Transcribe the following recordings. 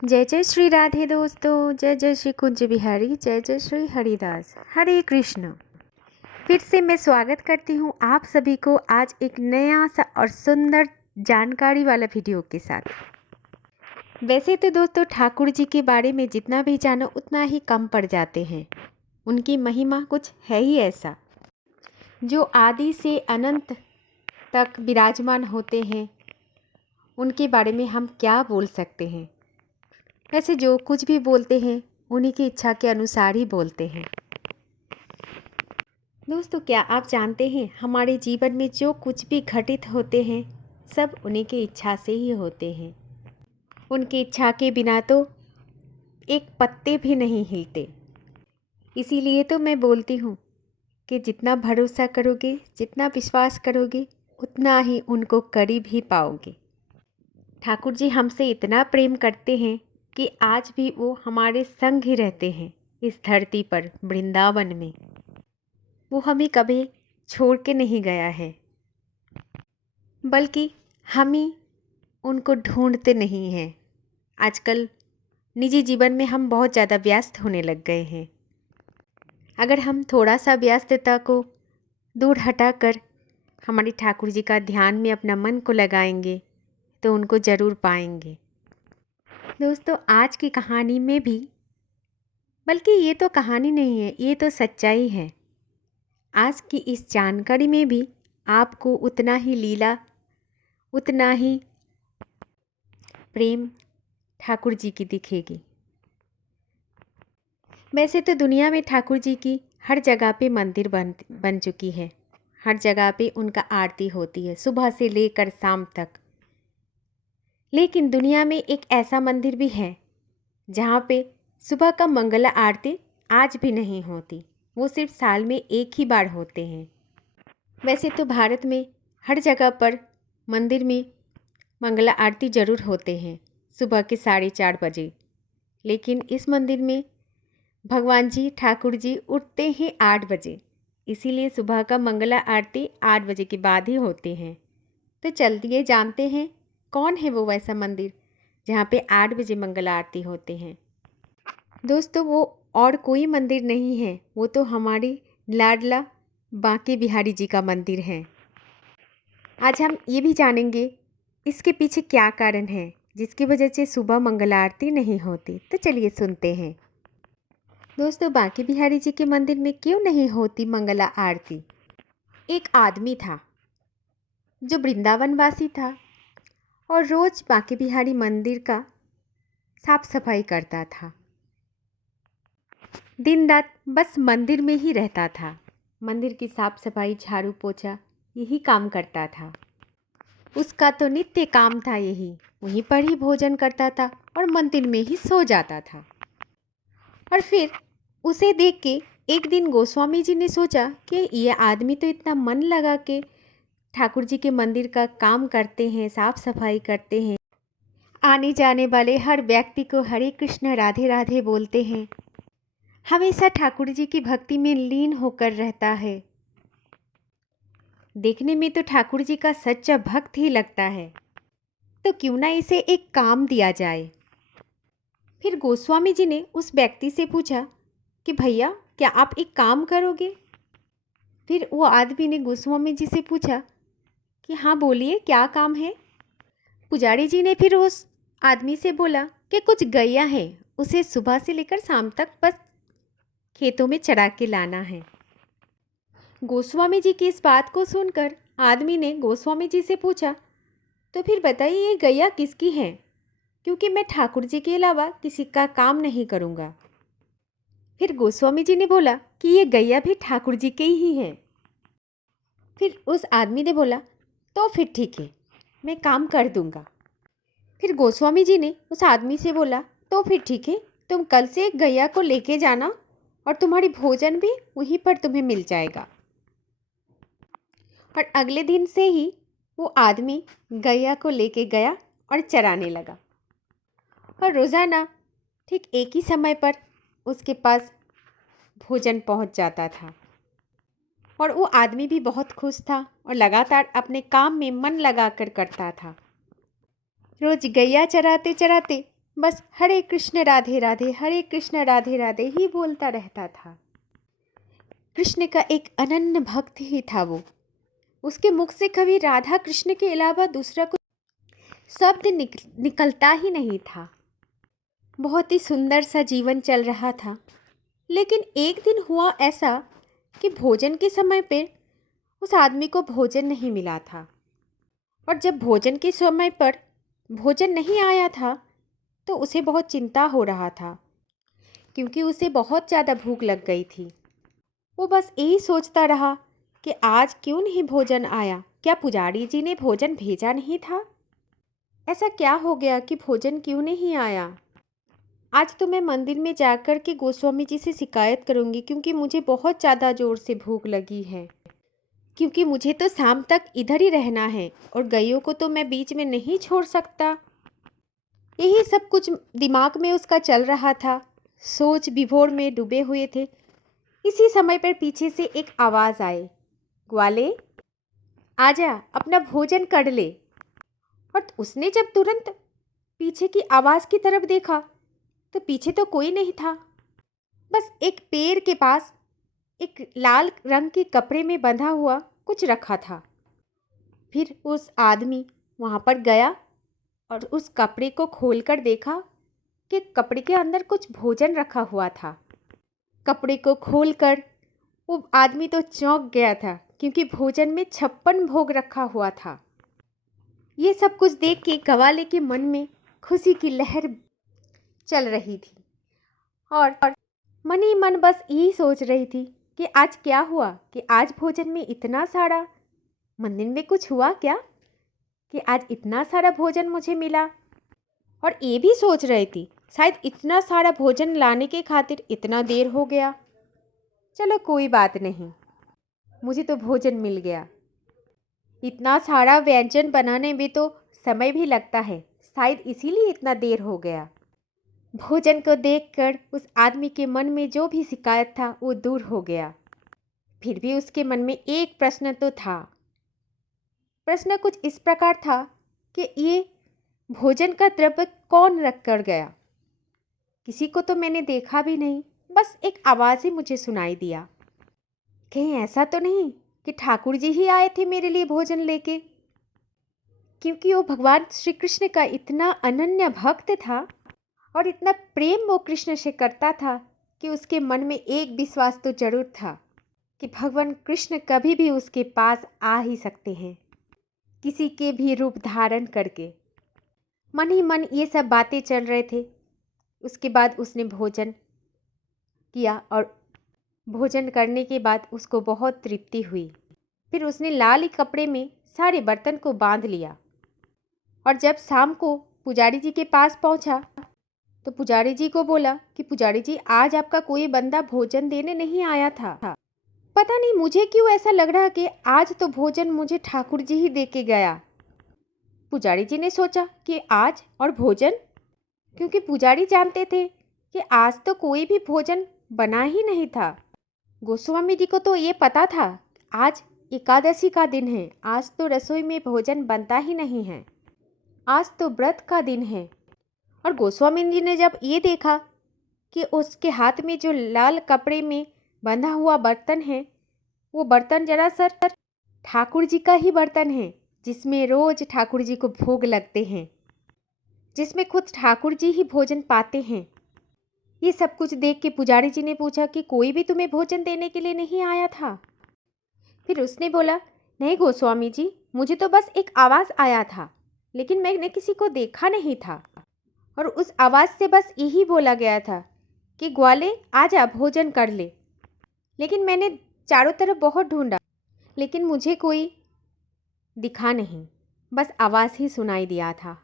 जय जय श्री राधे दोस्तों, जय जय श्री कुंज बिहारी, जय जय श्री हरिदास, हरे कृष्ण। फिर से मैं स्वागत करती हूँ आप सभी को आज एक नया सा और सुंदर जानकारी वाला वीडियो के साथ। वैसे तो दोस्तों ठाकुर जी के बारे में जितना भी जानो उतना ही कम पड़ जाते हैं। उनकी महिमा कुछ है ही ऐसा जो आदि से अनंत तक विराजमान होते हैं। उनके बारे में हम क्या बोल सकते हैं। वैसे जो कुछ भी बोलते हैं उन्हीं की इच्छा के अनुसार ही बोलते हैं। दोस्तों क्या आप जानते हैं हमारे जीवन में जो कुछ भी घटित होते हैं सब उन्हीं की इच्छा से ही होते हैं। उनकी इच्छा के बिना तो एक पत्ते भी नहीं हिलते। इसीलिए तो मैं बोलती हूँ कि जितना भरोसा करोगे, जितना विश्वास करोगे, उतना ही उनको करीब ही पाओगे। ठाकुर जी हमसे इतना प्रेम करते हैं कि आज भी वो हमारे संग ही रहते हैं इस धरती पर, वृंदावन में। वो हमें कभी छोड़ के नहीं गया है, बल्कि हम ही उनको ढूंढते नहीं हैं। आजकल निजी जीवन में हम बहुत ज़्यादा व्यस्त होने लग गए हैं। अगर हम थोड़ा सा व्यस्तता को दूर हटाकर हमारे ठाकुर जी का ध्यान में अपना मन को लगाएंगे तो उनको ज़रूर पाएंगे। दोस्तों आज की कहानी में भी, बल्कि ये तो कहानी नहीं है, ये तो सच्चाई है। आज की इस जानकारी में भी आपको उतना ही लीला, उतना ही प्रेम ठाकुर जी की दिखेगी। वैसे तो दुनिया में ठाकुर जी की हर जगह पे मंदिर बन चुकी है। हर जगह पे उनका आरती होती है सुबह से लेकर शाम तक। लेकिन दुनिया में एक ऐसा मंदिर भी है जहाँ पे सुबह का मंगला आरती आज भी नहीं होती। वो सिर्फ साल में एक ही बार होते हैं। वैसे तो भारत में हर जगह पर मंदिर में मंगला आरती ज़रूर होते हैं सुबह के 4:30 बजे। लेकिन इस मंदिर में भगवान जी ठाकुर जी उठते हैं 8 बजे। इसीलिए सुबह का मंगला आरती 8 बजे के बाद ही होते हैं। तो चलिए जानते हैं कौन है वो वैसा मंदिर जहाँ पे 8 बजे मंगला आरती होते हैं। दोस्तों वो और कोई मंदिर नहीं है, वो तो हमारी लाडला बांके बिहारी जी का मंदिर है। आज हम ये भी जानेंगे इसके पीछे क्या कारण है जिसकी वजह से सुबह मंगला आरती नहीं होती। तो चलिए सुनते हैं। दोस्तों बांके बिहारी जी के मंदिर में क्यों नहीं होती मंगला आरती। एक आदमी था जो वृंदावन वासी था और रोज़ बांके बिहारी मंदिर का साफ सफाई करता था। दिन रात बस मंदिर में ही रहता था। मंदिर की साफ सफाई, झाड़ू पोछा यही काम करता था। उसका तो नित्य काम था यही। वहीं पर ही भोजन करता था और मंदिर में ही सो जाता था। और फिर उसे देख के एक दिन गोस्वामी जी ने सोचा कि यह आदमी तो इतना मन लगा के ठाकुर जी के मंदिर का काम करते हैं, साफ सफाई करते हैं, आने जाने वाले हर व्यक्ति को हरे कृष्ण राधे राधे बोलते हैं, हमेशा ठाकुर जी की भक्ति में लीन होकर रहता है। देखने में तो ठाकुर जी का सच्चा भक्त ही लगता है। तो क्यों ना इसे एक काम दिया जाए। फिर गोस्वामी जी ने उस व्यक्ति से पूछा कि भैया क्या आप एक काम करोगे। फिर वो आदमी ने गोस्वामी जी से पूछा कि हाँ बोलिए क्या काम है। पुजारी जी ने फिर उस आदमी से बोला कि कुछ गैया है, उसे सुबह से लेकर शाम तक बस खेतों में चरा के लाना है। गोस्वामी जी की इस बात को सुनकर आदमी ने गोस्वामी जी से पूछा तो फिर बताइए ये गैया किसकी है, क्योंकि मैं ठाकुर जी के अलावा किसी का काम नहीं करूँगा। फिर गोस्वामी जी ने बोला कि ये गैया भी ठाकुर जी के ही है। फिर उस आदमी ने बोला तो फिर ठीक है, मैं काम कर दूँगा। फिर गोस्वामी जी ने उस आदमी से बोला तो फिर ठीक है, तुम कल से एक गैया को लेके जाना और तुम्हारी भोजन भी वहीं पर तुम्हें मिल जाएगा। और अगले दिन से ही वो आदमी गैया को लेके गया और चराने लगा। और रोज़ाना ठीक एक ही समय पर उसके पास भोजन पहुंच जाता था। और वो आदमी भी बहुत खुश था और लगातार अपने काम में मन लगाकर करता था। रोज गैया चराते चराते बस हरे कृष्ण राधे राधे, हरे कृष्ण राधे राधे ही बोलता रहता था। कृष्ण का एक अनन्य भक्त ही था वो। उसके मुख से कभी राधा कृष्ण के अलावा दूसरा कुछ शब्द निकलता ही नहीं था। बहुत ही सुंदर सा जीवन चल रहा था। लेकिन एक दिन हुआ ऐसा कि भोजन के समय पर उस आदमी को भोजन नहीं मिला था। और जब भोजन के समय पर भोजन नहीं आया था तो उसे बहुत चिंता हो रहा था, क्योंकि उसे बहुत ज़्यादा भूख लग गई थी। वो बस यही सोचता रहा कि आज क्यों नहीं भोजन आया। क्या पुजारी जी ने भोजन भेजा नहीं था? ऐसा क्या हो गया कि भोजन क्यों नहीं आया? आज तो मैं मंदिर में जाकर के गोस्वामी जी से शिकायत करूंगी, क्योंकि मुझे बहुत ज़्यादा ज़ोर से भूख लगी है। क्योंकि मुझे तो शाम तक इधर ही रहना है और गायों को तो मैं बीच में नहीं छोड़ सकता। यही सब कुछ दिमाग में उसका चल रहा था। सोच विभोर में डूबे हुए थे। इसी समय पर पीछे से एक आवाज़ आई, ग्वाले आजा, अपना भोजन कर ले। और उसने जब तुरंत पीछे की आवाज़ की तरफ देखा तो पीछे तो कोई नहीं था। बस एक पेड़ के पास एक लाल रंग के कपड़े में बंधा हुआ कुछ रखा था। फिर उस आदमी वहाँ पर गया और उस कपड़े को खोलकर देखा कि कपड़े के अंदर कुछ भोजन रखा हुआ था। कपड़े को खोलकर वो आदमी तो चौंक गया था, क्योंकि भोजन में 56 भोग रखा हुआ था। ये सब कुछ देख के ग्वाले के मन में खुशी की लहर चल रही थी और मन ही मन बस यही सोच रही थी कि आज क्या हुआ कि आज भोजन में इतना सारा, मंदिर में कुछ हुआ क्या कि आज इतना सारा भोजन मुझे मिला। और ये भी सोच रही थी शायद इतना सारा भोजन लाने के खातिर इतना देर हो गया। चलो कोई बात नहीं, मुझे तो भोजन मिल गया। इतना सारा व्यंजन बनाने में तो समय भी लगता है, शायद इसीलिए इतना देर हो गया। भोजन को देखकर उस आदमी के मन में जो भी शिकायत था वो दूर हो गया। फिर भी उसके मन में एक प्रश्न तो था। प्रश्न कुछ इस प्रकार था कि ये भोजन का द्रव्य कौन रख कर गया? किसी को तो मैंने देखा भी नहीं, बस एक आवाज़ ही मुझे सुनाई दिया। कहीं ऐसा तो नहीं कि ठाकुर जी ही आए थे मेरे लिए भोजन लेके? क्योंकि वो भगवान श्री कृष्ण का इतना अनन्य भक्त था और इतना प्रेम वो कृष्ण से करता था कि उसके मन में एक विश्वास तो जरूर था कि भगवान कृष्ण कभी भी उसके पास आ ही सकते हैं, किसी के भी रूप धारण करके। मन ही मन ये सब बातें चल रहे थे। उसके बाद उसने भोजन किया और भोजन करने के बाद उसको बहुत तृप्ति हुई। फिर उसने लाल कपड़े में सारे बर्तन को बांध लिया और जब शाम को पुजारी जी के पास पहुंचा तो पुजारी जी को बोला कि पुजारी जी, आज आपका कोई बंदा भोजन देने नहीं आया था। पता नहीं मुझे क्यों ऐसा लग रहा कि आज तो भोजन मुझे ठाकुर जी ही दे के गया। पुजारी जी ने सोचा कि आज और भोजन, क्योंकि पुजारी जानते थे कि आज तो कोई भी भोजन बना ही नहीं था। गोस्वामी जी को तो ये पता था आज एकादशी का दिन है, आज तो रसोई में भोजन बनता ही नहीं है, आज तो व्रत का दिन है। और गोस्वामी जी ने जब ये देखा कि उसके हाथ में जो लाल कपड़े में बंधा हुआ बर्तन है, वो बर्तन दरअसल ठाकुर जी का ही बर्तन है, जिसमें रोज ठाकुर जी को भोग लगते हैं, जिसमें खुद ठाकुर जी ही भोजन पाते हैं। ये सब कुछ देख के पुजारी जी ने पूछा कि कोई भी तुम्हें भोजन देने के लिए नहीं आया था? फिर उसने बोला, नहीं गोस्वामी जी, मुझे तो बस एक आवाज़ आया था, लेकिन मैंने किसी को देखा नहीं था। और उस आवाज़ से बस यही बोला गया था कि ग्वाले आजा भोजन कर ले। लेकिन मैंने चारों तरफ बहुत ढूंढा, लेकिन मुझे कोई दिखा नहीं, बस आवाज़ ही सुनाई दिया था।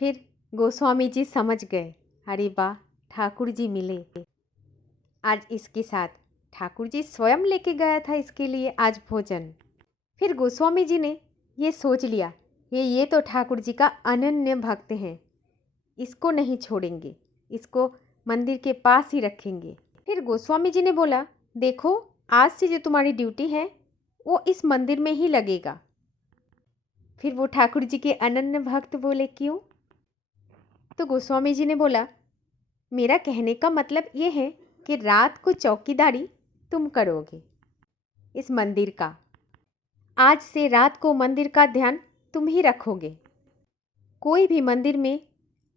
फिर गोस्वामी जी समझ गए, अरे वाह, ठाकुर जी मिले। आज इसके साथ ठाकुर जी स्वयं लेके गया था इसके लिए आज भोजन। फिर गोस्वामी जी ने ये सोच लिया, ये तो ठाकुर जी का अनन्य भक्त हैं, इसको नहीं छोड़ेंगे, इसको मंदिर के पास ही रखेंगे। फिर गोस्वामी जी ने बोला, देखो आज से जो तुम्हारी ड्यूटी है वो इस मंदिर में ही लगेगा। फिर वो ठाकुर जी के अनन्य भक्त बोले, क्यों? तो गोस्वामी जी ने बोला, मेरा कहने का मतलब ये है कि रात को चौकीदारी तुम करोगे इस मंदिर का। आज से रात को मंदिर का ध्यान तुम ही रखोगे। कोई भी मंदिर में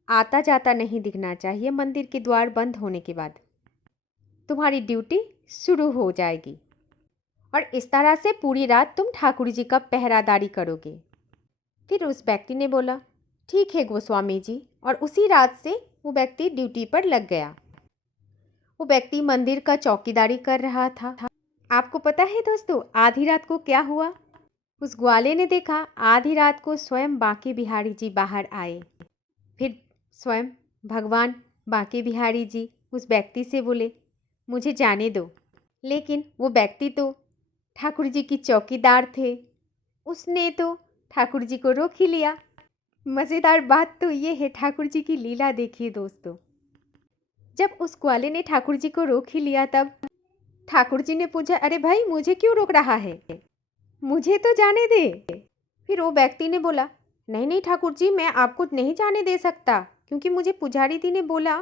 आता जाता नहीं दिखना चाहिए। मंदिर के द्वार बंद होने के बाद तुम्हारी ड्यूटी शुरू हो जाएगी और इस तरह से पूरी रात तुम ठाकुर जी का पहरादारी करोगे। फिर उस व्यक्ति ने बोला, ठीक है गोस्वामी जी, और उसी रात से वो व्यक्ति ड्यूटी पर लग गया। वो व्यक्ति मंदिर का चौकीदारी कर रहा था। आपको पता है दोस्तों, आधी रात को क्या हुआ? उस ग्वाले ने देखा आधी रात को स्वयं बांके बिहारी जी बाहर आए। फिर स्वयं भगवान बांके बिहारी जी उस व्यक्ति से बोले, मुझे जाने दो। लेकिन वो व्यक्ति तो ठाकुर जी की चौकीदार थे। उसने तो ठाकुर जी को रोक ही लिया। मज़ेदार बात तो ये है, ठाकुर जी की लीला देखिए दोस्तों। जब उस ग्वाले ने ठाकुर जी को रोक ही लिया, तब ठाकुर जी ने पूछा, अरे भाई मुझे क्यों रोक रहा है, मुझे तो जाने दे। फिर वो व्यक्ति ने बोला, नहीं नहीं ठाकुर जी, मैं आपको नहीं जाने दे सकता, क्योंकि मुझे पुजारी जी ने बोला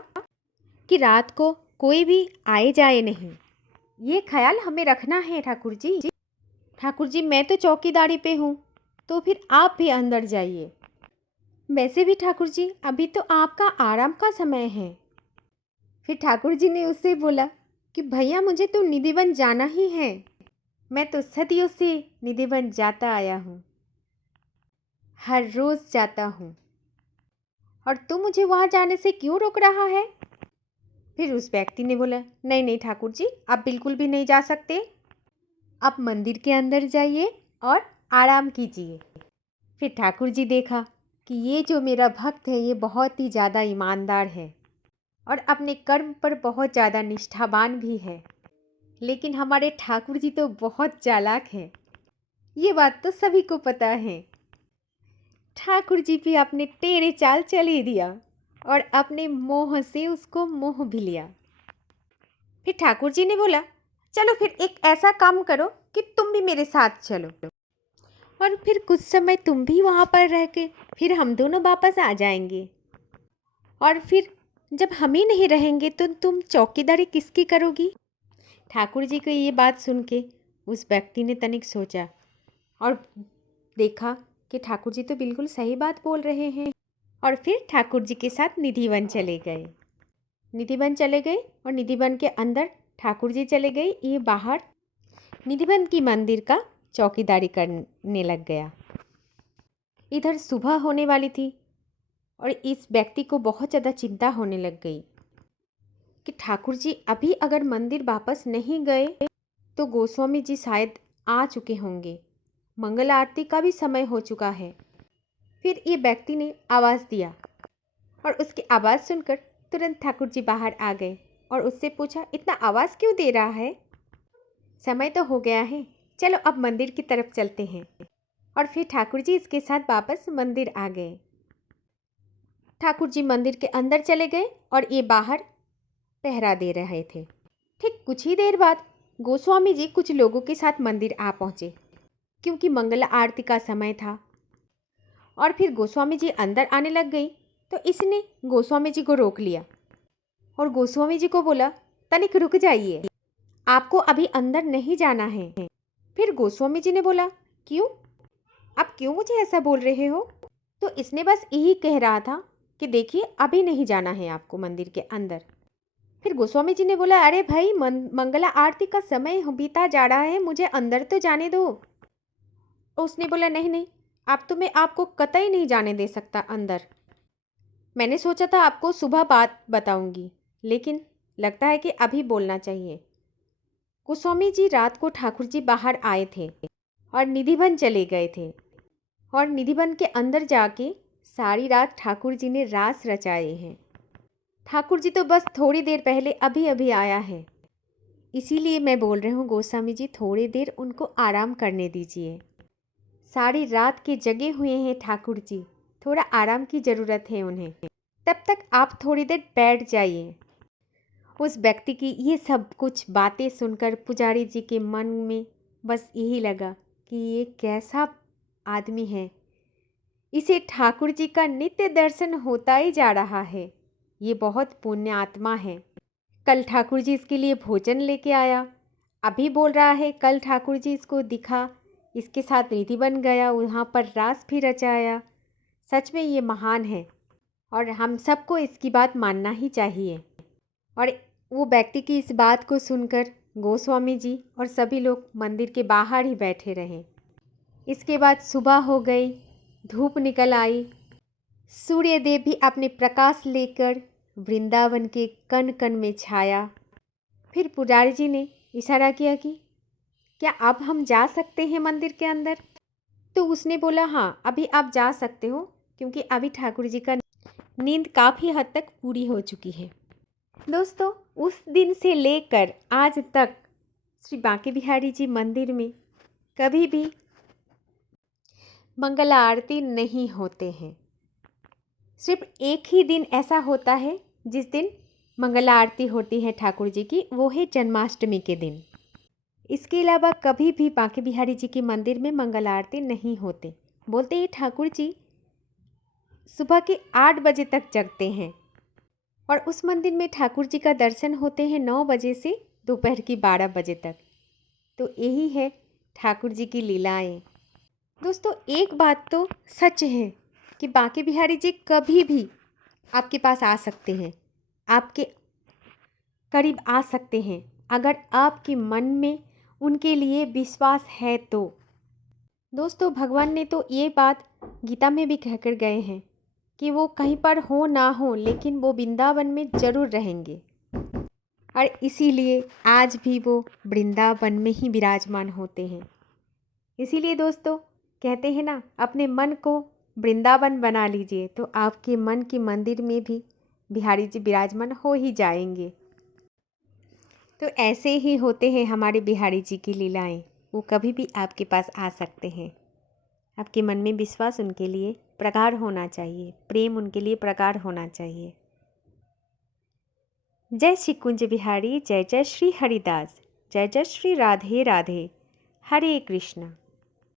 कि रात को कोई भी आए जाए नहीं। ये ख्याल हमें रखना है ठाकुर जी। ठाकुर जी मैं तो चौकीदारी पे हूँ, तो फिर आप भी अंदर जाइए। वैसे भी ठाकुर जी अभी तो आपका आराम का समय है। फिर ठाकुर जी ने उससे बोला कि भैया मुझे तो निधिवन जाना ही है। मैं तो सदियों से निधिवन जाता आया हूँ, हर रोज़ जाता हूँ, और तू मुझे वहाँ जाने से क्यों रोक रहा है? फिर उस व्यक्ति ने बोला, नहीं नहीं ठाकुर जी, आप बिल्कुल भी नहीं जा सकते। आप मंदिर के अंदर जाइए और आराम कीजिए। फिर ठाकुर जी देखा कि ये जो मेरा भक्त है ये बहुत ही ज़्यादा ईमानदार है और अपने कर्म पर बहुत ज़्यादा निष्ठावान भी है। लेकिन हमारे ठाकुर जी तो बहुत चालाक हैं, ये बात तो सभी को पता है। ठाकुर जी भी अपने टेढ़े चाल चल ही दिया और अपने मोह से उसको मोह भी लिया। फिर ठाकुर जी ने बोला, चलो फिर एक ऐसा काम करो कि तुम भी मेरे साथ चलो, और फिर कुछ समय तुम भी वहाँ पर रह के फिर हम दोनों वापस आ जाएंगे। और फिर जब हम ही नहीं रहेंगे तो तुम चौकीदारी किसकी करोगी? ठाकुर जी को ये बात सुन के उस व्यक्ति ने तनिक सोचा और देखा कि ठाकुर जी तो बिल्कुल सही बात बोल रहे हैं, और फिर ठाकुर जी के साथ निधिवन चले गए। निधिवन चले गए और निधिवन के अंदर ठाकुर जी चले गए, ये बाहर निधिवन की मंदिर का चौकीदारी करने लग गया। इधर सुबह होने वाली थी और इस व्यक्ति को बहुत ज़्यादा चिंता होने लग गई कि ठाकुर जी अभी अगर मंदिर वापस नहीं गए तो गोस्वामी जी शायद आ चुके होंगे, मंगल आरती का भी समय हो चुका है। फिर ये व्यक्ति ने आवाज़ दिया और उसकी आवाज़ सुनकर तुरंत ठाकुर जी बाहर आ गए और उससे पूछा, इतना आवाज़ क्यों दे रहा है? समय तो हो गया है, चलो अब मंदिर की तरफ चलते हैं। और फिर ठाकुर जी इसके साथ वापस मंदिर आ गए। ठाकुर जी मंदिर के अंदर चले गए और ये बाहर पहरा दे रहे थे। ठीक कुछ ही देर बाद गोस्वामी जी कुछ लोगों के साथ मंदिर आ पहुँचे, क्योंकि मंगला आरती का समय था। और फिर गोस्वामी जी अंदर आने लग गई तो इसने गोस्वामी जी को रोक लिया और गोस्वामी जी को बोला, तनिक रुक जाइए, आपको अभी अंदर नहीं जाना है। फिर गोस्वामी जी ने बोला, क्यों? आप क्यों मुझे ऐसा बोल रहे हो? तो इसने बस यही कह रहा था कि देखिए अभी नहीं जाना है आपको मंदिर के अंदर। फिर गोस्वामी जी ने बोला, अरे भाई मंगला आरती का समय बीता जा रहा है, मुझे अंदर तो जाने दो। उसने बोला, नहीं नहीं, आप तो मैं आपको कतई नहीं जाने दे सकता अंदर। मैंने सोचा था आपको सुबह बात बताऊंगी, लेकिन लगता है कि अभी बोलना चाहिए। गोस्वामी जी रात को ठाकुर जी बाहर आए थे और निधिवन चले गए थे, और निधिवन के अंदर जाके सारी रात ठाकुर जी ने रास रचाए हैं। ठाकुर जी तो बस थोड़ी देर पहले अभी अभी आया है, इसीलिए मैं बोल रही हूँ गोस्वामी जी थोड़ी देर उनको आराम करने दीजिए। सारी रात के जगे हुए हैं ठाकुर जी, थोड़ा आराम की ज़रूरत है उन्हें, तब तक आप थोड़ी देर बैठ जाइए। उस व्यक्ति की ये सब कुछ बातें सुनकर पुजारी जी के मन में बस यही लगा कि ये कैसा आदमी है इसे ठाकुर जी का नित्य दर्शन होता ही जा रहा है। ये बहुत पुण्य आत्मा है। कल ठाकुर जी इसके लिए भोजन लेके आया, अभी बोल रहा है कल ठाकुर जी इसको दिखा, इसके साथ निधि बन गया, वहाँ पर रास भी रचाया। सच में ये महान है और हम सबको इसकी बात मानना ही चाहिए। और वो व्यक्ति की इस बात को सुनकर गोस्वामी जी और सभी लोग मंदिर के बाहर ही बैठे रहे। इसके बाद सुबह हो गई, धूप निकल आई, सूर्य देव भी अपने प्रकाश लेकर वृंदावन के कण कण में छाया। फिर पुजारी जी ने इशारा किया कि क्या अब हम जा सकते हैं मंदिर के अंदर? तो उसने बोला हाँ, अभी आप जा सकते हो, क्योंकि अभी ठाकुर जी का नींद काफ़ी हद तक पूरी हो चुकी है। दोस्तों, उस दिन से लेकर आज तक श्री बांके बिहारी जी मंदिर में कभी भी मंगला आरती नहीं होते हैं। सिर्फ एक ही दिन ऐसा होता है जिस दिन मंगला आरती होती है ठाकुर जी की, वो है जन्माष्टमी के दिन। इसके अलावा कभी भी बांके बिहारी जी के मंदिर में मंगला आरती नहीं होते। बोलते हैं ठाकुर जी सुबह के 8 बजे तक जगते हैं और उस मंदिर में ठाकुर जी का दर्शन होते हैं 9 बजे से दोपहर की 12 बजे तक। तो यही है ठाकुर जी की लीलाएं। दोस्तों, एक बात तो सच है कि बांके बिहारी जी कभी भी आपके पास आ सकते हैं, आपके करीब आ सकते हैं, अगर आपके मन में उनके लिए विश्वास है तो। दोस्तों, भगवान ने तो ये बात गीता में भी कहकर गए हैं कि वो कहीं पर हो ना हो, लेकिन वो वृंदावन में ज़रूर रहेंगे। और इसीलिए आज भी वो वृंदावन में ही विराजमान होते हैं। इसीलिए दोस्तों कहते हैं ना, अपने मन को वृंदावन बना लीजिए तो आपके मन के मंदिर में भी बिहारी जी विराजमान हो ही जाएंगे। तो ऐसे ही होते हैं हमारे बिहारी जी की लीलाएं। वो कभी भी आपके पास आ सकते हैं। आपके मन में विश्वास उनके लिए प्रगाढ़ होना चाहिए, प्रेम उनके लिए प्रगाढ़ होना चाहिए। जय श्री कुंज बिहारी, जय जय श्री हरिदास, जय जय श्री राधे राधे, हरे कृष्णा।